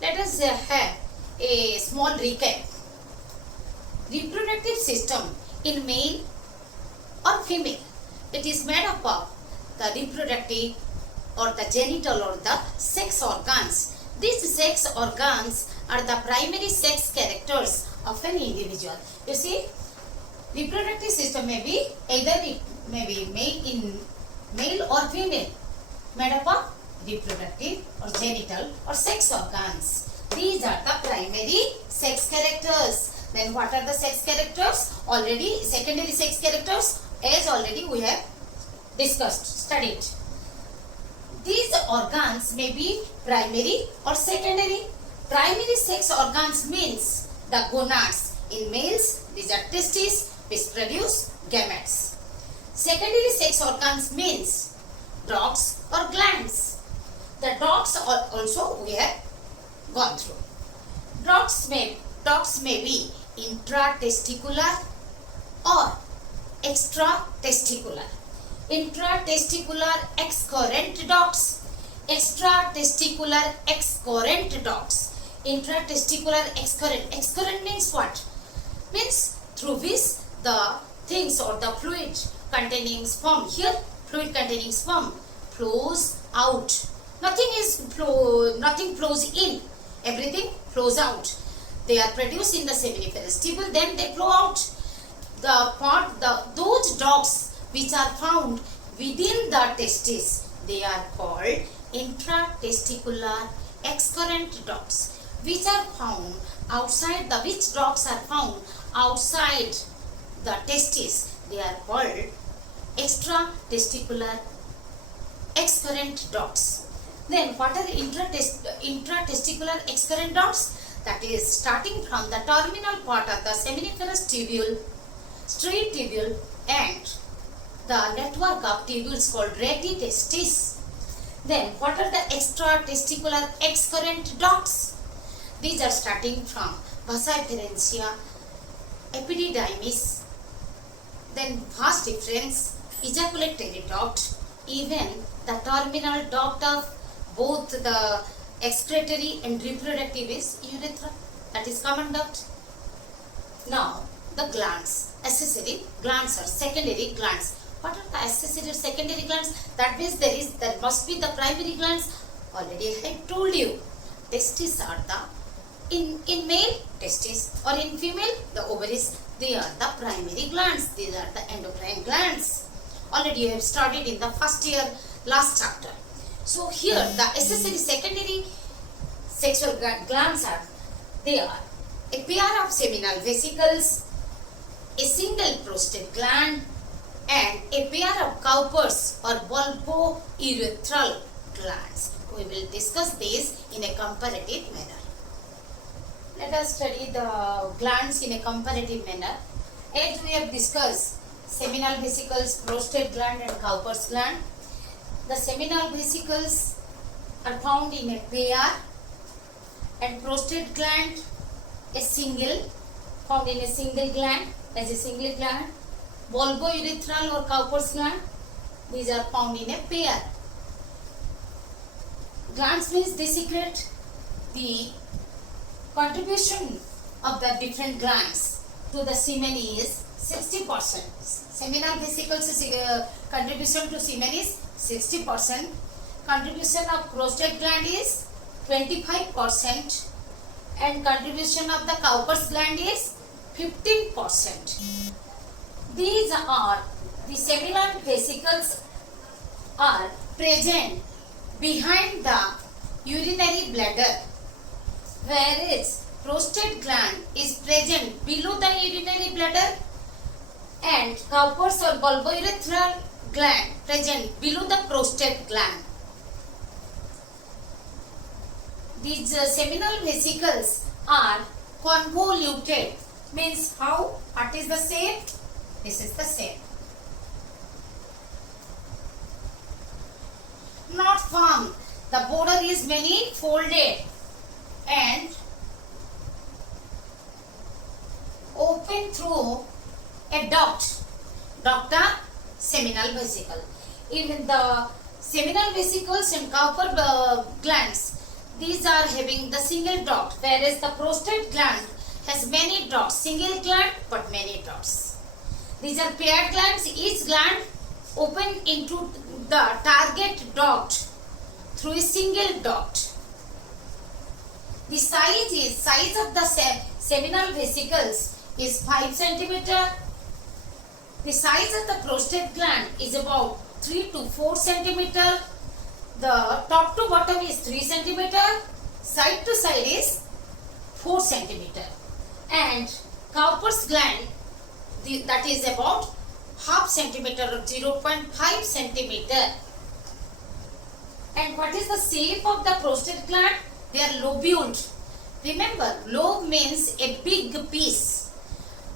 Let us have a small recap. Reproductive system in male or female, it is made up of the reproductive or the genital or the sex organs. These sex organs are the primary sex characters of an individual. You see, reproductive system may be either it may be male or female, made up of reproductive or genital or sex organs. These are the primary sex characters. Then what are the sex characters? Already secondary sex characters, as already we have discussed, studied. These organs may be primary or secondary. Primary sex organs means the gonads. In males, these are testes which produce gametes. Secondary sex organs means ducts or glands. The ducts are also we have gone through. Ducts may be intratesticular or extratesticular. Intratesticular excurrent ducts, extratesticular excurrent ducts. Intratesticular excurrent. Excurrent means what? Means through which the things or the fluid containing sperm, here fluid containing sperm flows out. Nothing flows in, everything flows out. They are produced in the seminiferous tubule, then they flow out. Those ducts which are found within the testes, they are called intratesticular excurrent ducts. Which are found outside which ducts are found outside the testes, they are called extratesticular excurrent ducts. Then what are intratesticular excurrent ducts? That is starting from the terminal part of the seminiferous tubule, straight tubule, and the network of tubules called rete testis. Then what are the extratesticular excurrent ducts? These are starting from vasa efferentia, epididymis, then vas deferens, ejaculatory duct, even the terminal duct of both the excretory and reproductive is urethra, that is common duct. Now the glands, accessory glands or secondary glands. What are the accessory or secondary glands? That means there must be the primary glands. Already I have told you, testes are the in male testes, or in female the ovaries. They are the primary glands. These are the endocrine glands. Already you have studied in the first year last chapter. So here the accessory secondary sexual glands are, they are a pair of seminal vesicles, a single prostate gland, and a pair of Cowper's or bulbourethral glands. We will discuss this in a comparative manner. Let us study the glands in a comparative manner. As we have discussed, seminal vesicles, prostate gland and Cowper's gland. The seminal vesicles are found in a pair, and prostate gland found in a single gland, as a single gland. Bulbourethral or Cowper's gland, these are found in a pair. Glands means they secrete. The contribution of the different glands to the semen is 60%. Seminal vesicles contribution to semen is 60%. Contribution of prostate gland is 25%, and contribution of the Cowper's gland is 15%. These are the seminal vesicles are present behind the urinary bladder, whereas prostate gland is present below the urinary bladder, and Cowper's or bulbourethral gland present below the prostate gland. These seminal vesicles are convoluted. Means how? What is the shape? This is the shape. Not firm. The border is many folded and open through a duct. Ducta seminal vesicle. Even the seminal vesicles and Cowper glands, these are having the single dot, whereas the prostate gland has many dots. Single gland but many dots. These are paired glands. Each gland open into the target dot through a single dot. The size of the seminal vesicles is 5 cm. The size of the prostate gland is about 3 to 4 cm. The top to bottom is 3 cm. Side to side is 4 cm. And Cowper's gland, that is about half centimeter or 0.5 centimeter. And what is the shape of the prostate gland? They are lobuled. Remember, lobe means a big piece.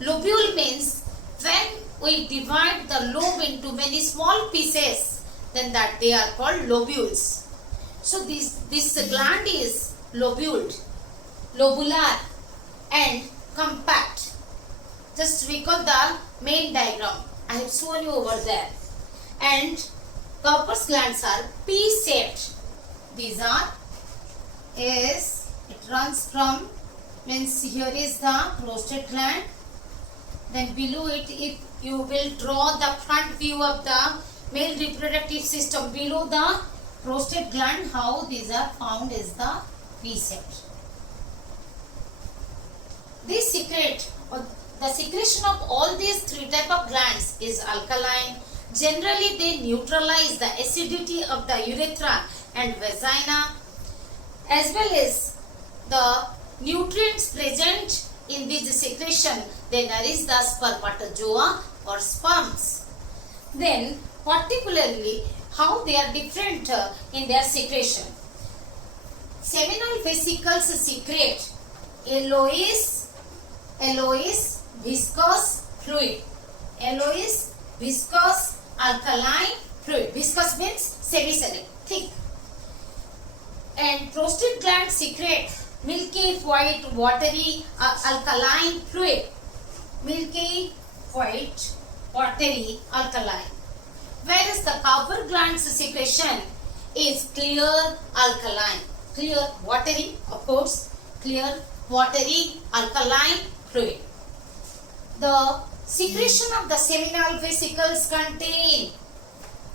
Lobule means when we divide the lobe into many small pieces, then that they are called lobules. So this gland is lobuled, lobular and compact. Just recall the main diagram. I have shown you over there. And Cowper's glands are P-shaped. These are it runs from, means here is the prostate gland. Then below it, if you will draw the front view of the male reproductive system, below the prostate gland, how these are found is the P-shaped. This secret, or the secretion of all these three type of glands is alkaline. Generally, they neutralize the acidity of the urethra and vagina, as well as the nutrients present in this secretion. They nourish the spermatozoa or sperms. Then, particularly, how they are different in their secretion. Seminal vesicles secrete yellowish viscous fluid. Yellowish viscous alkaline fluid. Viscous means semi-solid, thick. And prostate gland secrete milky white watery alkaline fluid. Milky white watery alkaline. Whereas the Cowper gland's secretion is clear alkaline. Clear watery, of course, clear watery alkaline fluid. The secretion of the seminal vesicles contain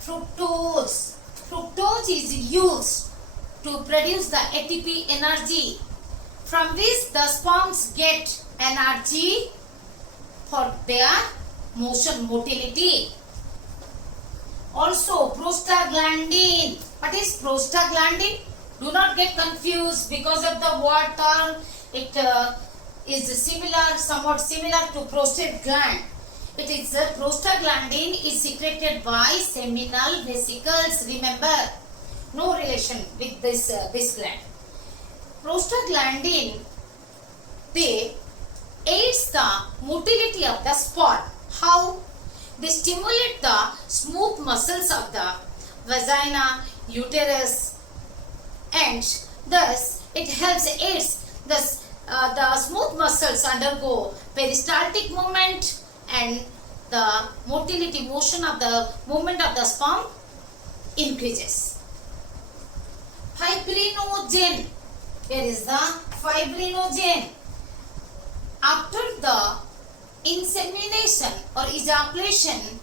fructose. Fructose is used to produce the ATP energy, from which the sperms get energy for their motility. Also, prostaglandin. What is prostaglandin? Do not get confused because of the word term. It is similar, somewhat similar to prostate gland. It is prostaglandin is secreted by seminal vesicles. Remember, no relation with this gland. Prostaglandin, they aids the motility of the sperm. How? They stimulate the smooth muscles of the vagina, uterus, and thus it helps aids the smooth muscles undergo peristaltic movement, and the motility motion of the movement of the sperm increases. Fibrinogen. Here is the fibrinogen. After the insemination or ejaculation,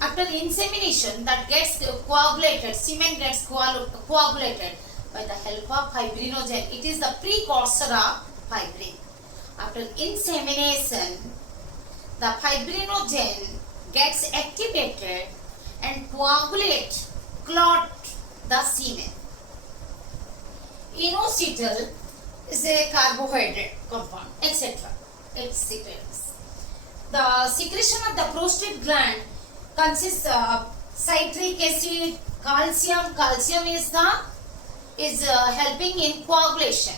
after insemination, that gets coagulated, semen gets coagulated by the help of fibrinogen. It is the precursor of fibrin. After insemination, the fibrinogen gets activated and clot the semen. Inositol is a carbohydrate compound, etc. Its secretions. The secretion of the prostate gland consists of citric acid, calcium. Calcium is helping in coagulation.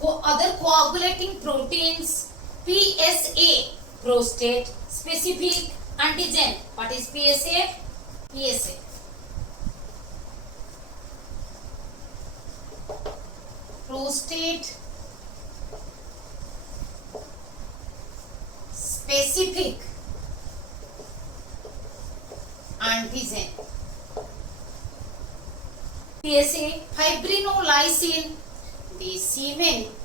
Other coagulating proteins, PSA, prostate specific antigen. What is PSA? PSA. Prostate specific antigen. PSA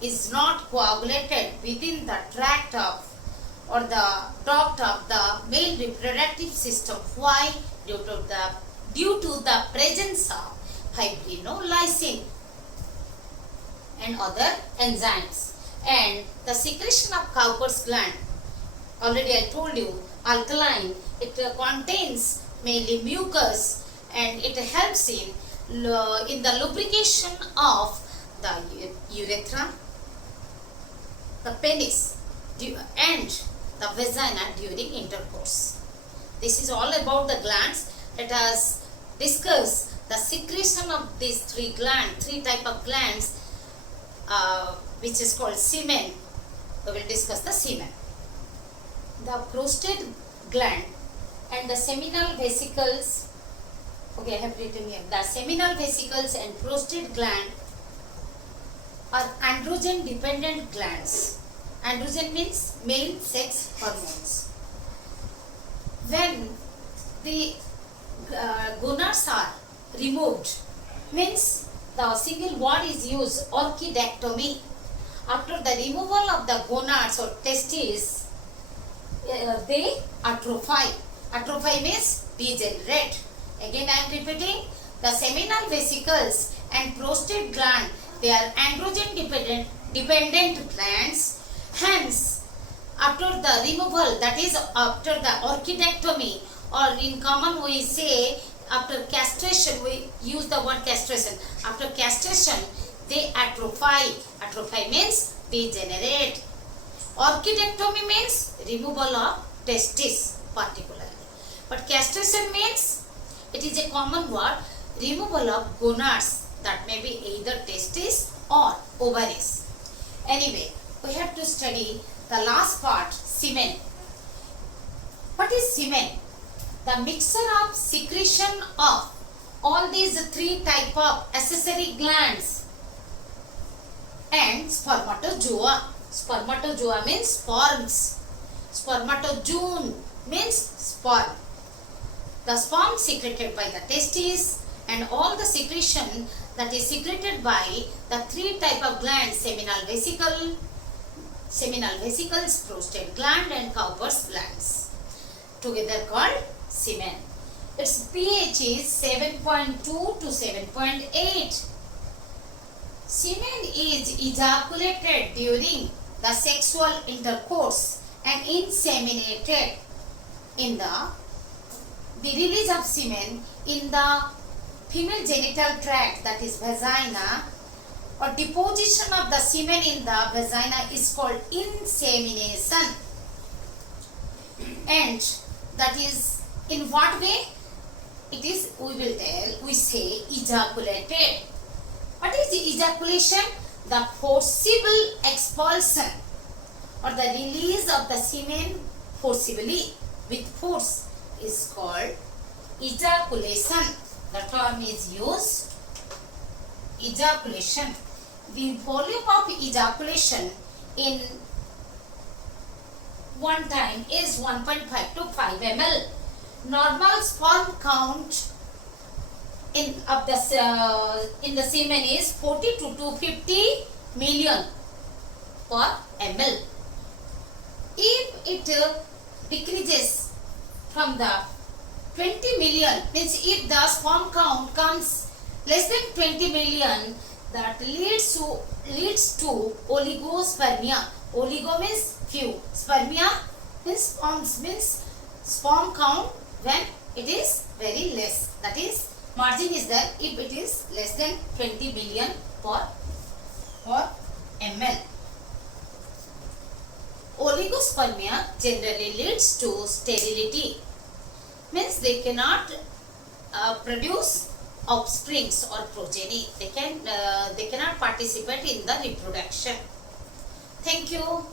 is not coagulated within the tract of or the duct of the male reproductive system. Why? Due to the presence of fibrinolysin and other enzymes, and the secretion of Cowper's gland. Already I told you, alkaline. It contains mainly mucus, and it helps in the lubrication of the urethra, the penis, and the vagina during intercourse. This is all about the glands. Let us discuss the secretion of these three type of glands, which is called semen. We will discuss the semen. The prostate gland and the seminal vesicles. Okay, I have written here. The seminal vesicles and prostate gland are androgen dependent glands. Androgen means male sex hormones. When the gonads are removed, means the single word is used, orchidectomy. After the removal of the gonads or testes, they atrophy. Atrophy means degenerate. Again I am repeating, the seminal vesicles and prostate gland, they are androgen dependent glands. Hence, after the removal, that is after the orchidectomy, or in common we say after castration, we use the word castration. After castration, they atrophy. Atrophy means degenerate. Orchidectomy means removal of testis particularly. But castration means, it is a common word, removal of gonads, that may be either testis or ovaries. Anyway, we have to study the last part, semen. What is semen? The mixture of secretion of all these three type of accessory glands and spermatozoa. Spermatozoa means sperms. Spermatozoon means sperm. The sperm secreted by the testes and all the secretion that is secreted by the three type of glands, seminal vesicles, prostate gland and Cowper's glands, together called semen. Its pH is 7.2 to 7.8. Semen is ejaculated during the sexual intercourse and inseminated. In the release of semen in the female genital tract, that is vagina, or deposition of the semen in the vagina is called insemination. And that is in what way? It is, we say ejaculated. What is the ejaculation? The forcible expulsion or the release of the semen forcibly with force is called ejaculation. The term is used, ejaculation. The volume of ejaculation in one time is 1.5 to 5 ml. Normal sperm count in the semen is 40 to 250 million per ml. If it decreases from the 20 million, means if the sperm count comes less than 20 million, that leads to oligospermia. Oligo means few, spermia means sperms, means sperm count when it is very less. That is, margin is there if it is less than 20 million per ml. Oligospermia generally leads to sterility, means they cannot produce offsprings or progeny. They cannot participate in the reproduction. Thank you.